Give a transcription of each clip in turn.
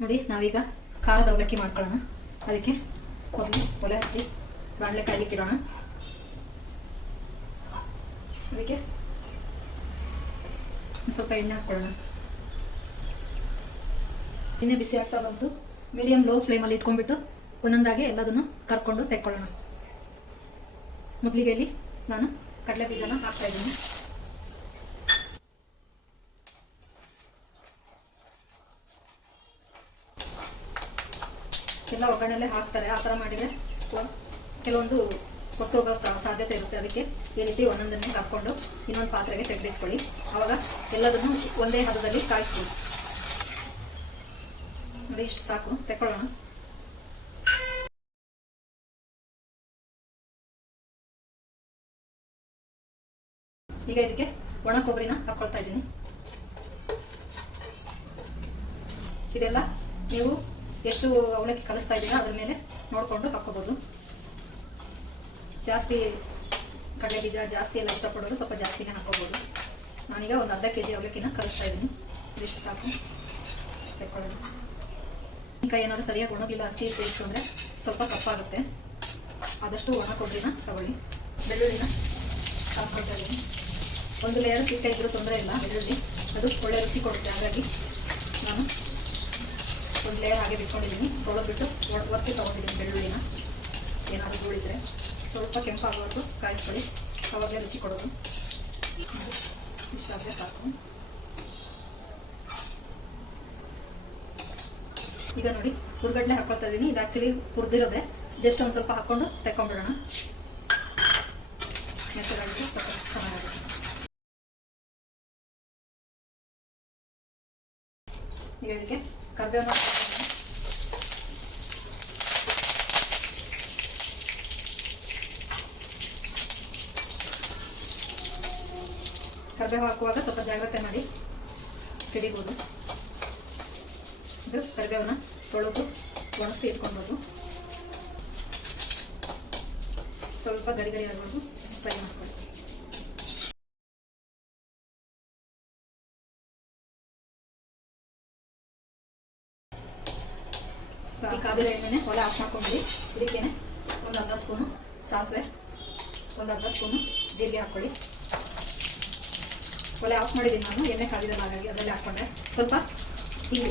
ನೋಡಿ ನಾವೀಗ ಖಾರದ ಅವಲಕ್ಕಿ ಮಾಡ್ಕೊಳ್ಳೋಣ. ಅದಕ್ಕೆ ಮೊದಲು ಒಲೆ ಹಚ್ಚಿ ಬಾಣಲೆ ಕಾಯ್ಲಿಕ್ಕೆ ಇಡೋಣ. ಅದಕ್ಕೆ ಸ್ವಲ್ಪ ಎಣ್ಣೆ ಹಾಕ್ಕೊಳ್ಳೋಣ. ಎಣ್ಣೆ ಬಿಸಿ ಆಗ್ತಾ ಬಂತು. ಮೀಡಿಯಂ ಲೋ ಫ್ಲೇಮಲ್ಲಿ ಇಟ್ಕೊಂಡ್ಬಿಟ್ಟು ಒಂದೊಂದಾಗಿ ಎಲ್ಲದನ್ನು ಕರ್ಕೊಂಡು ತೆಕ್ಕೊಳ್ಳೋಣ. ಮೊದಲಿಗೆ ಇಲ್ಲಿ ನಾನು ಕಡಲೆ ಬೀಜನ ಹಾಕ್ತಾ ಇದ್ದೀನಿ. ಎಲ್ಲ ಒಗ್ಗರಣೆಲ್ಲೇ ಹಾಕ್ತಾರೆ. ಆ ಥರ ಮಾಡಿದರೆ ಕೆಲವೊಂದು ಹೊತ್ತೋಗೋ ಸಾಧ್ಯತೆ ಇರುತ್ತೆ. ಅದಕ್ಕೆ ಈ ರೀತಿ ಒಂದೊಂದನ್ನೇ ಹಾಕ್ಕೊಂಡು ಇನ್ನೊಂದು ಪಾತ್ರೆಗೆ ತೆಗೆದಿಟ್ಕೊಳ್ಳಿ. ಆವಾಗ ಎಲ್ಲದನ್ನು ಒಂದೇ ಹದದಲ್ಲಿ ಕಾಯಿಸ್ಬೋದು. ನೋಡಿ ಇಷ್ಟು ಸಾಕು, ತೆಕ್ಕೊಳ್ಳೋಣ. ಈಗ ಇದಕ್ಕೆ ಒಣ ಕೊಬ್ಬರಿನ ಹಾಕ್ಕೊಳ್ತಾ ಇದ್ದೀನಿ. ಇದೆಲ್ಲ ನೀವು ಎಷ್ಟು ಅವಲಕ್ಕಿ ಕಲಿಸ್ತಾ ಇದ್ದೀರಾ ಅದ್ರ ಮೇಲೆ ನೋಡಿಕೊಂಡು ಹಾಕ್ಕೋಬೋದು. ಜಾಸ್ತಿ ಕಡಲೆ ಬೀಜ ಜಾಸ್ತಿ ಎಲ್ಲ ಇಷ್ಟಪಡೋರು ಸ್ವಲ್ಪ ಜಾಸ್ತಿನೇ ಹಾಕ್ಕೋಬೋದು. ನಾನೀಗ ಒಂದು ಅರ್ಧ kg ಅವಲಕ್ಕಿನ ಕಲಿಸ್ತಾ ಇದ್ದೀನಿ. ಇದಿಷ್ಟು ಸಾಕು, ತೆಕ್ಕೊಳ್ಳೋಣ. ಕೈ ಏನಾದ್ರು ಸರಿಯಾಗಿ ಒಣಗಲಿಲ್ಲ, ಹಸಿ ಇತ್ತು ಅಂದರೆ ಸ್ವಲ್ಪ ಕಪ್ಪಾಗುತ್ತೆ. ಆದಷ್ಟು ಒಣ ಕೊಬ್ಬರಿನ ತಗೊಳ್ಳಿ. ಬೆಳ್ಳುಳ್ಳಿನ ಕಾಸ್ಕೊಳ್ತಾ ಇದ್ದೀನಿ. ಒಂದು ಲೇಯರ್ ಸಿಕ್ಕ ಇದ್ರೂ ತೊಂದರೆ ಇಲ್ಲ. ಬೆಳ್ಳುಳ್ಳಿ ಅದು ಒಳ್ಳೆ ರುಚಿ ಕೊಡುತ್ತೆ. ಹಾಗಾಗಿ ನಾನು ಒಂದು ಲೇಯರ್ ಹಾಗೆ ಬಿಟ್ಕೊಂಡಿದ್ದೀನಿ. ತೊಳೆದ್ಬಿಟ್ಟು ಒರೆಸಿ ತೊಗೊಂಡಿದ್ದೀನಿ ಬೆಳ್ಳುಳ್ಳಿನ. ಏನಾದರೂ ಧೂಳಿದ್ರೆ ಸ್ವಲ್ಪ ಕೆಂಪಾಗೋವರೆಗೂ ಕಾಯಿಸ್ಕೊಳ್ಳಿ, ಅವಾಗಲೇ ರುಚಿ ಕೊಡೋದು. ಇಷ್ಟಾದರೆ ಸಾಕು. ಈಗ ನೋಡಿ ಹುರ್ಗಡ್ಲೆ ಹಾಕ್ಕೊಳ್ತಾ ಇದ್ದೀನಿ. ಇದು ಆ್ಯಕ್ಚುಲಿ ಹುರಿದಿರೋದೆ, ಜಸ್ಟ್ ಒಂದು ಸ್ವಲ್ಪ ಹಾಕ್ಕೊಂಡು ತೆಕ್ಕೊಂಡ್ಬಿಡೋಣ. ಮೆತ್ತಗಾಗಿದ್ರೆ ಸ್ವಲ್ಪ ಚೆನ್ನಾಗುತ್ತೆ. ಈಗ ಇದಕ್ಕೆ ಕರಿಬೇವನ್ನ ಕರಿಬೇವು ಹಾಕುವಾಗ ಸ್ವಲ್ಪ ಜಾಗ್ರತೆ ಮಾಡಿ, ಸಿಡಿಬೋದು. ಇದು ಕರಿಬೇವನ್ನ ತೊಳೆದು ಒಣಗಿಸಿ ಇಟ್ಕೊಳ್ಬೋದು. ಸ್ವಲ್ಪ ಗರಿ ಗರಿ ಆಗ್ಬೋದು, ಫ್ರೈ ಮಾಡ್ಕೊಳ್ಳಿ. ಕಾದಿರೋ ಎಣ್ಣೆನೆ ಒಲೆ ಆಫ್ ಮಾಡ್ಕೊಂಡ್ರಿ. ಇದಕ್ಕೇನೆ ಒಂದು ಅರ್ಧ ಸ್ಪೂನು ಸಾಸಿವೆ, ಒಂದು ಅರ್ಧ ಸ್ಪೂನು ಜೀರಿಗೆ ಹಾಕ್ಕೊಳ್ಳಿ. ಒಲೆ ಆಫ್ ಮಾಡಿದ್ದೀನಿ ನಾನು, ಎಣ್ಣೆ ಕಾದಿರಲ್ಲ, ಹಾಗಾಗಿ ಅದರಲ್ಲಿ ಹಾಕ್ಕೊಂಡೆ. ಸ್ವಲ್ಪ ಹಿಂಗೆ,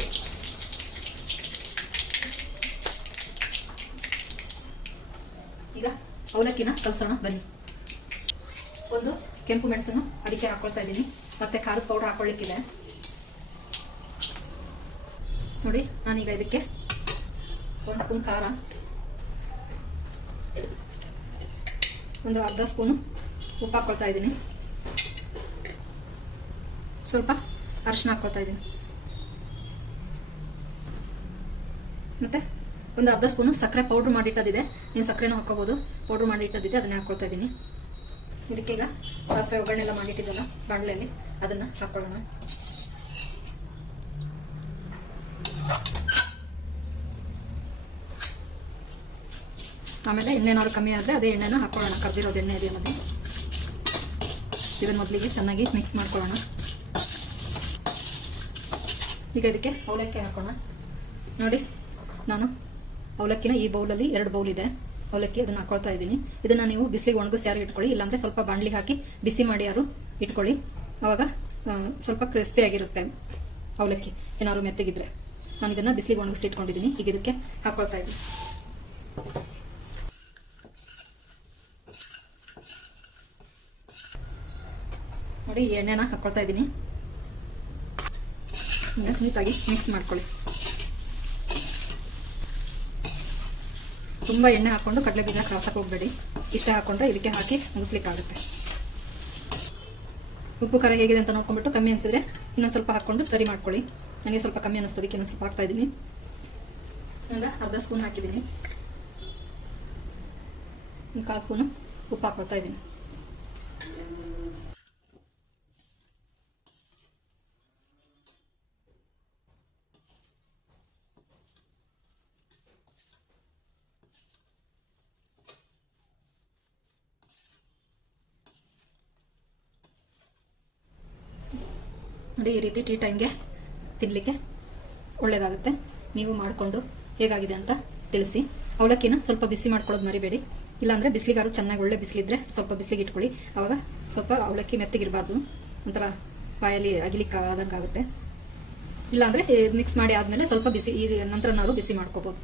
ಈಗ ಅವಲಕ್ಕಿನ ಕಲಸೋಣ ಬನ್ನಿ. ಒಂದು ಕೆಂಪು ಮೆಣಸನ್ನು ಅಡಿಕೆ ಹಾಕ್ಕೊಳ್ತಾ ಇದ್ದೀನಿ. ಮತ್ತೆ ಖಾರದ ಪೌಡರ್ ಹಾಕ್ಕೊಳ್ಳಿಕ್ಕಿದೆ ನೋಡಿ. ನಾನೀಗ ಇದಕ್ಕೆ ಒಂದು ಸ್ಪೂನ್ ಖಾರ, ಒಂದು ಅರ್ಧ ಸ್ಪೂನು ಉಪ್ಪು ಹಾಕ್ಕೊಳ್ತಾ ಇದ್ದೀನಿ. ಸ್ವಲ್ಪ ಅರಿಶಿನ ಹಾಕ್ಕೊಳ್ತಾ ಇದ್ದೀನಿ. ಮತ್ತು ಒಂದು ಅರ್ಧ ಸ್ಪೂನು ಸಕ್ಕರೆ ಪೌಡ್ರ್ ಮಾಡಿಟ್ಟದಿದೆ. ನೀವು ಸಕ್ಕರೆನೂ ಹಾಕ್ಕೋಬೋದು. ಪೌಡ್ರ್ ಮಾಡಿಟ್ಟದಿದೆ, ಅದನ್ನೇ ಹಾಕ್ಕೊಳ್ತಾ ಇದ್ದೀನಿ. ಇದಕ್ಕೆ ಈಗ ಸಾಸಿವೆ ಒಗ್ಗರಣೆ ಎಲ್ಲ ಮಾಡಿಟ್ಟಿದ್ದಲ್ಲ ಬಾಣಲೆಯಲ್ಲಿ, ಅದನ್ನು ಹಾಕ್ಕೊಳ್ಳೋಣ. ಆಮೇಲೆ ಎಣ್ಣೆನಾದ್ರು ಕಮ್ಮಿ ಆದರೆ ಅದೇ ಎಣ್ಣೆನ ಹಾಕ್ಕೊಳ್ಳೋಣ. ಕರ್ದಿರೋದು ಎಣ್ಣೆ ಇದೆ ಅನ್ನೋದು. ಇದನ್ನು ಮೊದಲಿಗೆ ಚೆನ್ನಾಗಿ ಮಿಕ್ಸ್ ಮಾಡ್ಕೊಳ್ಳೋಣ. ಈಗ ಇದಕ್ಕೆ ಅವಲಕ್ಕಿ ಹಾಕೋಣ. ನೋಡಿ ನಾನು ಅವಲಕ್ಕಿನ ಈ ಬೌಲಲ್ಲಿ 2 ಬೌಲ್ ಇದೆ ಅವಲಕ್ಕಿ, ಅದನ್ನು ಹಾಕ್ಕೊಳ್ತಾ ಇದ್ದೀನಿ. ಇದನ್ನು ನೀವು ಬಿಸಿಲಿಗೆ ಒಣಗಿಸಿ ಯಾರು ಇಟ್ಕೊಳ್ಳಿ, ಇಲ್ಲಾಂದರೆ ಸ್ವಲ್ಪ ಬಾಣಲಿಗೆ ಹಾಕಿ ಬಿಸಿ ಮಾಡಿ ಯಾರು ಇಟ್ಕೊಳ್ಳಿ. ಆವಾಗ ಸ್ವಲ್ಪ ಕ್ರಿಸ್ಪಿಯಾಗಿರುತ್ತೆ ಅವಲಕ್ಕಿ, ಏನಾದ್ರು ಮೆತ್ತಗಿದ್ರೆ. ನಾನು ಇದನ್ನು ಬಿಸಿಲಿಗೆ ಒಣಗಿಸಿ ಇಟ್ಕೊಂಡಿದ್ದೀನಿ. ಈಗ ಇದಕ್ಕೆ ಹಾಕ್ಕೊಳ್ತಾ ಇದ್ದೀನಿ. ನೋಡಿ ಎಣ್ಣೆನ ಹಾಕ್ಕೊಳ್ತಾ ಇದ್ದೀನಿ. ನೀಟಾಗಿ ಮಿಕ್ಸ್ ಮಾಡ್ಕೊಳ್ಳಿ. ತುಂಬ ಎಣ್ಣೆ ಹಾಕ್ಕೊಂಡು ಕಡಲೆ ಬೀಜ ಕ್ರಾಸಕ್ಕೆ ಹೋಗಬೇಡಿ. ಇಷ್ಟ ಹಾಕ್ಕೊಂಡ್ರೆ ಇದಕ್ಕೆ ಹಾಕಿ ಮುಗಿಸ್ಲಿಕ್ಕಾಗುತ್ತೆ. ಉಪ್ಪು ಖಾರ ಹೇಗಿದೆ ಅಂತ ನೋಡ್ಕೊಂಡ್ಬಿಟ್ಟು ಕಮ್ಮಿ ಅನಿಸಿದ್ರೆ ಇನ್ನೊಂದು ಸ್ವಲ್ಪ ಹಾಕ್ಕೊಂಡು ಸರಿ ಮಾಡ್ಕೊಳ್ಳಿ. ನನಗೆ ಸ್ವಲ್ಪ ಕಮ್ಮಿ ಅನ್ನಿಸ್ತದಕ್ಕೆ ಇನ್ನೊಂದು ಸ್ವಲ್ಪ ಹಾಕ್ತಾಯಿದ್ದೀನಿ. ಈಗ ಅರ್ಧ ಸ್ಪೂನ್ ಹಾಕಿದ್ದೀನಿ. ಒಂದು 1/4 ಸ್ಪೂನು ಉಪ್ಪು ಹಾಕ್ಕೊಳ್ತಾ ಇದ್ದೀನಿ. ನೋಡಿ ಈ ರೀತಿ ಟೀ ಟೈಮ್ಗೆ ತಿನ್ನಲಿಕ್ಕೆ ಒಳ್ಳೆಯದಾಗುತ್ತೆ. ನೀವು ಮಾಡಿಕೊಂಡು ಹೇಗಾಗಿದೆ ಅಂತ ತಿಳಿಸಿ. ಅವಲಕ್ಕಿನ ಸ್ವಲ್ಪ ಬಿಸಿ ಮಾಡ್ಕೊಳ್ಳೋದು ಮರಿಬೇಡಿ, ಇಲ್ಲಾಂದರೆ ಬಿಸಿಲಿಗಾರು ಚೆನ್ನಾಗಿ ಒಳ್ಳೆ ಬಿಸಿಲಿದ್ರೆ ಸ್ವಲ್ಪ ಬಿಸಿಲಿಗೆ ಇಟ್ಕೊಳ್ಳಿ. ಆವಾಗ ಸ್ವಲ್ಪ ಅವಲಕ್ಕಿ ಮೆತ್ತಗಿರಬಾರ್ದು, ಒಂಥರ ಬಾಯಲ್ಲಿ ಅಗಿಲಿಕ್ಕೆ ಆದಂಗೆ ಆಗುತ್ತೆ. ಇಲ್ಲಾಂದರೆ ಮಿಕ್ಸ್ ಮಾಡಿ ಆದಮೇಲೆ ಸ್ವಲ್ಪ ಬಿಸಿ ನಂತರ ನಾವು ಬಿಸಿ ಮಾಡ್ಕೋಬೋದು.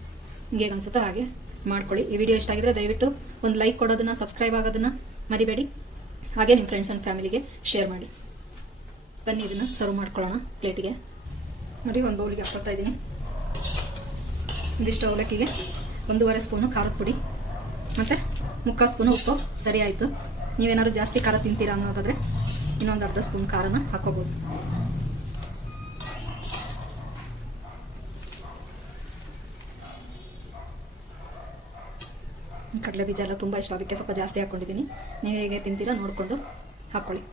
ಹಿಂಗೆ ಅನಿಸುತ್ತೋ ಹಾಗೆ ಮಾಡ್ಕೊಳ್ಳಿ. ಈ ವಿಡಿಯೋ ಇಷ್ಟ ಆಗಿದ್ರೆ ದಯವಿಟ್ಟು ಒಂದು ಲೈಕ್ ಕೊಡೋದನ್ನು, ಸಬ್ಸ್ಕ್ರೈಬ್ ಆಗೋದನ್ನು ಮರಿಬೇಡಿ. ಹಾಗೆ ನಿಮ್ಮ ಫ್ರೆಂಡ್ಸ್ ಆ್ಯಂಡ್ ಫ್ಯಾಮಿಲಿಗೆ ಶೇರ್ ಮಾಡಿ. ಬನ್ನಿ ಇದನ್ನು ಸರ್ವ್ ಮಾಡ್ಕೊಳ್ಳೋಣ ಪ್ಲೇಟಿಗೆ. ನೋಡಿ, ಒಂದು ಬೌಲಿಗೆ ಹಾಕ್ಕೊಳ್ತಾ ಇದ್ದೀನಿ. ಒಂದಿಷ್ಟು ಅವಲಕ್ಕಿಗೆ 1.5 ಸ್ಪೂನು ಖಾರದ ಪುಡಿ ಮತ್ತು 3/4 ಸ್ಪೂನು ಉಪ್ಪು ಸರಿ ಆಯಿತು. ನೀವೇನಾದ್ರು ಜಾಸ್ತಿ ಖಾರ ತಿಂತೀರಾ ಅನ್ನೋದಾದರೆ ಇನ್ನೊಂದು ಅರ್ಧ ಸ್ಪೂನ್ ಖಾರನ ಹಾಕ್ಕೋಬೋದು. ಕಡಲೆ ಬೀಜ ಎಲ್ಲ ತುಂಬ ಇಷ್ಟ, ಅದಕ್ಕೆ ಸ್ವಲ್ಪ ಜಾಸ್ತಿ ಹಾಕ್ಕೊಂಡಿದ್ದೀನಿ. ನೀವು ಹೇಗೆ ತಿಂತೀರಾ ನೋಡಿಕೊಂಡು ಹಾಕ್ಕೊಳ್ಳಿ.